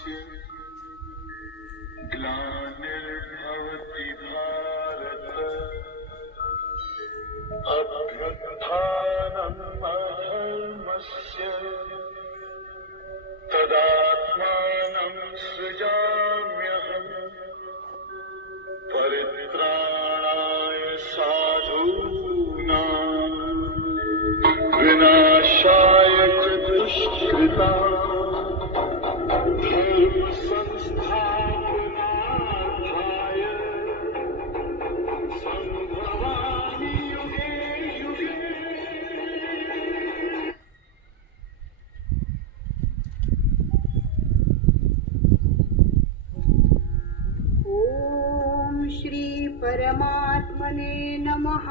धर्मस्य ग्लानिर्भवति भारत अभ्युत्थानम् श्री परमात्मने नमः.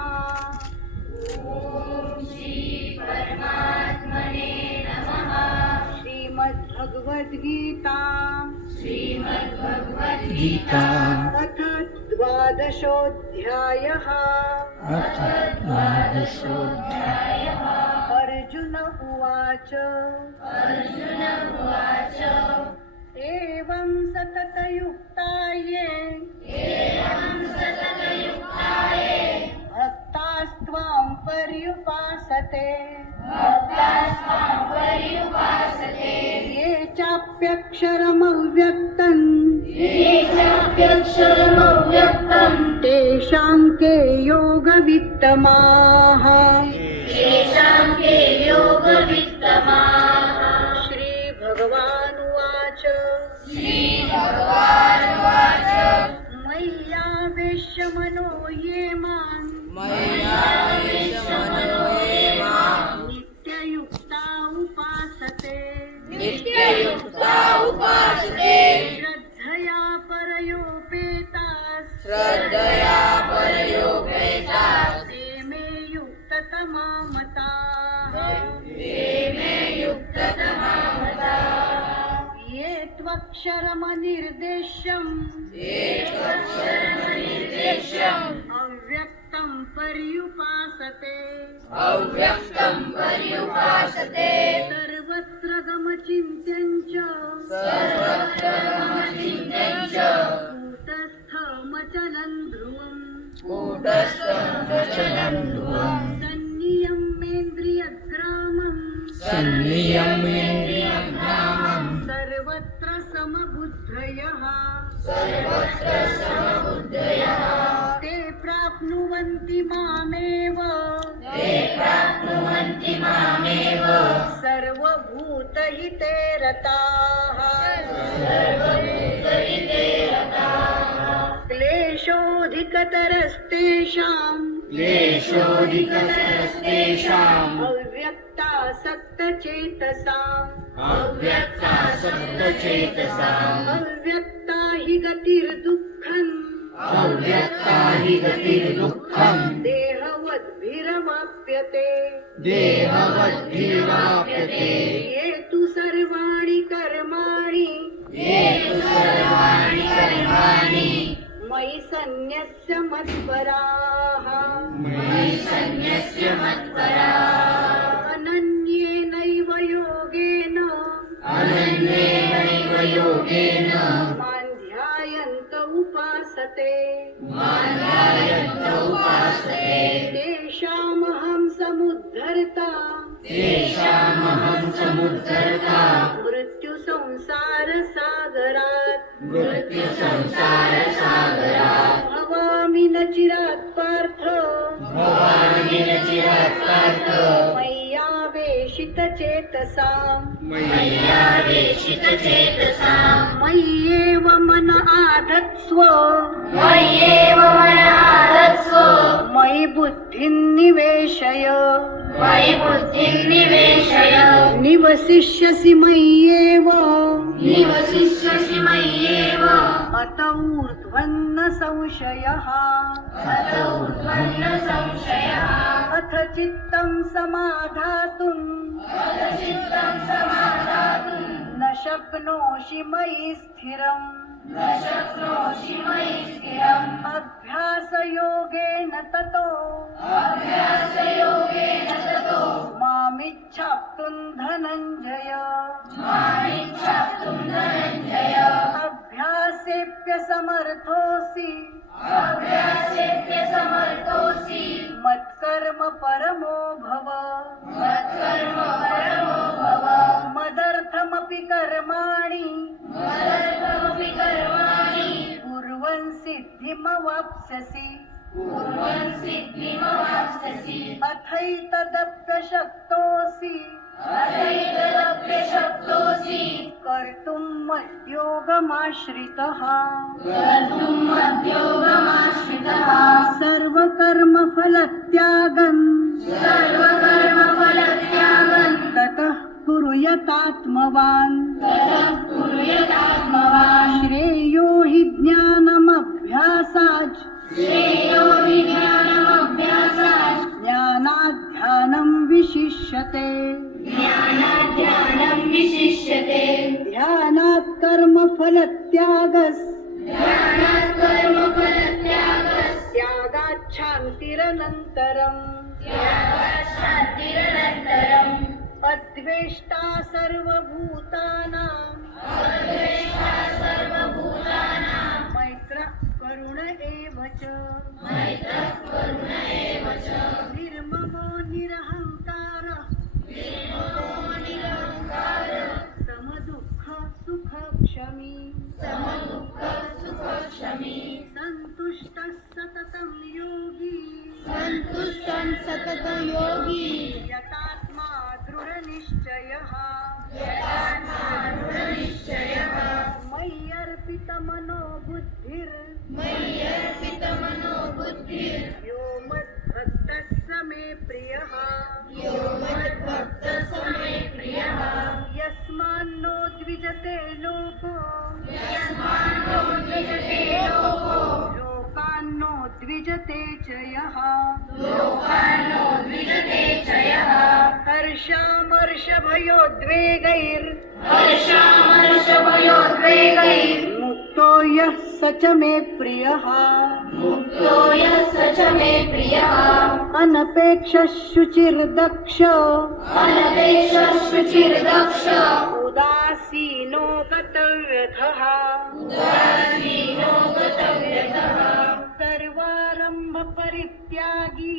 श्रीमद्भगवद्गीता. गीता अथ द्वादशोऽध्यायः अथ द्वादशोऽध्यायः अर्जुन उवाच. एवं सततयुक्ता ये भक्तास्त्वां पर्युपासते। ये चाप्यक्षरमव्यक्तम्। तेषां के योगवित्तमाः। निर्देश्यम् अव्यक्तं पर्युपासते। अव्यक्तं पर्युपासते। सर्वत्र गमचिन्त्यं च सर्वत्र चिन्त्यं च कूटस्थमचलं ध्रुवम् कूटस्थं चलं ध्रुवम् सन्नियमेन्द्रियग्रामम् सन्नियमेन्द्रियं सर्वत्र समबुद्धयः। सर्वत्र समबुद्धयः। ते प्राप्नुवन्ति मामेव। ते प्राप्नुवन्ति मामेव। सर्वभूतहिते रताः। क्लेशोऽधिकतरस्तेषाम्। क्लेशोऽधिकस्तेषाम् अव्यक्तासक्तचेतसाम् अव्यक्तासक्तचेतसाम् अव्यक्ता हि गतिर्दुःखम्। अव्यक्ता हि गतिर्दुःखम्। देहवद्भिरवाप्यते देहवद्भिर्वाप्यते ये तु सर्वाणि कर्माणि। ये तु सर्वाणि कर्माणि। मयि सन्न्यस्य मत्पराः। मयि सन्न्यस्य मत्परा। योगेन। मां ध्यायन्त उपासते। मान्यायन्त उपासते। तेषामहं समुद्धर्ता। तेषामहं समुद्धर्ता। मृत्युसंसारसागरात् मृत्युसंसारसागरात् भवामि न चिरात् पार्थ। भवामि न चिरात्पार्थ मय्यावेशितचेतसाम् मय्येव मन आधत्स्व मय्येव मनादत्स्व मयि बुद्धिं निवेशय। मयि बुद्धिं निवेशय। निवसिष्यसि मय्येव। निवसिष्यसि मय्येव। अत ऊर्ध्वन्न संशयः। उत्पन्न संशयः। अथ चित्तं समाधातुम्। शक्नोषि मयि स्थिरम्। न शक्नोषि मयि स्थिरम्। अभ्यासयोगेन ततो। अभ्यासयोगेन ततो। मामिच्छाप्तुं धनञ्जय। मानिच्छाप्तुं धनञ्जय। अभ्यासेऽप्य समर्थोऽसि। मत्कर्म परमो भव। मत्कर्म परमो भव विकर्माणि. कर्माणि कुर्वन् सिद्धिमवाप्स्यसि अथैतदप्यशक्तोऽसि कर्तुम् मद्योगमाश्रितः कर्तुं मद्योगमाश्रितः. सर्वकर्मफलत्यागम्. सर्वकर्म कुर्यतात्मवान् श्रेयो हि ज्ञानमभ्यासाच् ज्ञानाध्यानम् विशिष्यते। ज्ञानाध्यानं विशिष्यते। ध्यानात् कर्मफलत्यागस् त्यागाच्छान्तिरनन्तरम्। अद्वेष्टा सर्वभूतानां। मैत्रः करुण एव च। निर्ममो निरहङ्कारः समदुःख सुखक्षमी। सन्तुष्टः सततं योगी। सन्तुष्टं दृढनिश्चयः यथात्मादृढनिश्चयः मय्यर्पितमनो बुद्धिर् मय्यर्पितमनो बुद्धिर् यो मद्भक्तः स मे प्रियः। यो मद्भक्तः स मे प्रियः। यस्मान्नो द्विजते लोको यस्मान्नो द्विजते लोको लोकान्नो द्विजते च यः। लोकान्नो द्विजते च यः। हर्षामर्षभयोद्वेगैर्। हर्षामर्षभयोद्वेगैर्मुक्तो मुक्तो यः स च मे प्रियः। यः स च मे प्रियः। अनपेक्षः शुचिर्दक्ष अनपेक्षः शुचिर्दक्ष उदासीनो गतव्यथः। उदासीनो गतव्यतः सर्वारम्भ परित्यागी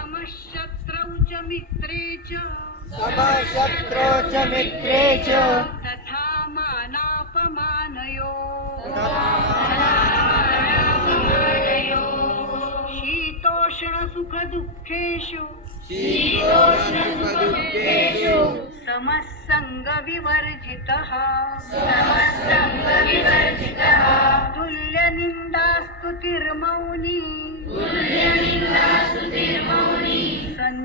समशत्रो च मित्रे च तथा मानापमानयो शीतोष्णसुखदुःखेषु। शीतोष्णसुखदुःखेषु। समः सङ्गविवर्जितः समस्तङ्गविवर्जितः तुल्यनिन्दास्तुतिर्मौनी। तुल्यनिन्दास्तुतिर्मौनी।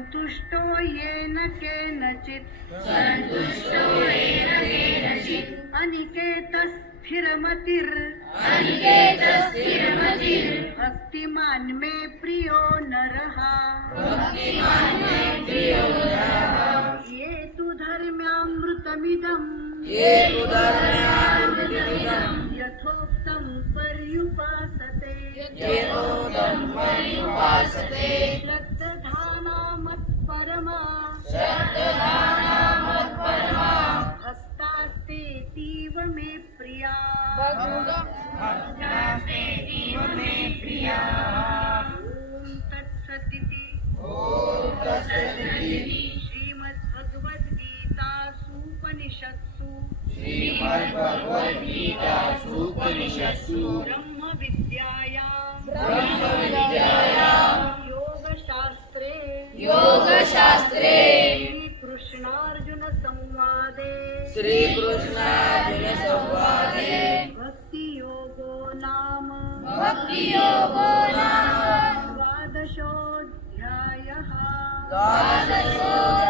सन्तुष्टो येन केनचित् सन्तुष्टो येन केनचित् अनिकेतस्थिरमतिर्। अनिकेतस्थिरमतिर्। भक्तिमान् मे प्रियो नरः। भक्तिमान् मे प्रियो नरः। ये तु धर्म्यामृतमिदम्। ये उदाहरणामृतमिदम् श्रीमद्भगवद्गीतासूपनिषत्सु ब्रह्मविद्यायां योगशास्त्रे। योगशास्त्रे श्रीकृष्णार्जुनसंवादे। श्रीकृष्णार्जुनसंवादे। भक्तियोगो नाम। भक्तियोगो नाम। द्वादशोऽध्यायः। द्वादशो